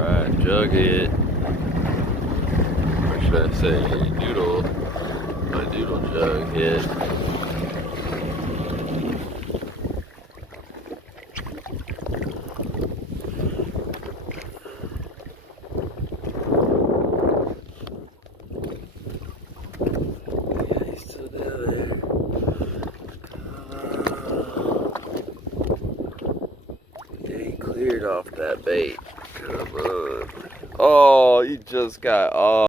Alright, jug hit. Or should I say doodle? My doodle jug hit. Yeah, he's still down there. Yeah, he cleared off that bait. Come on. Oh, he just got off.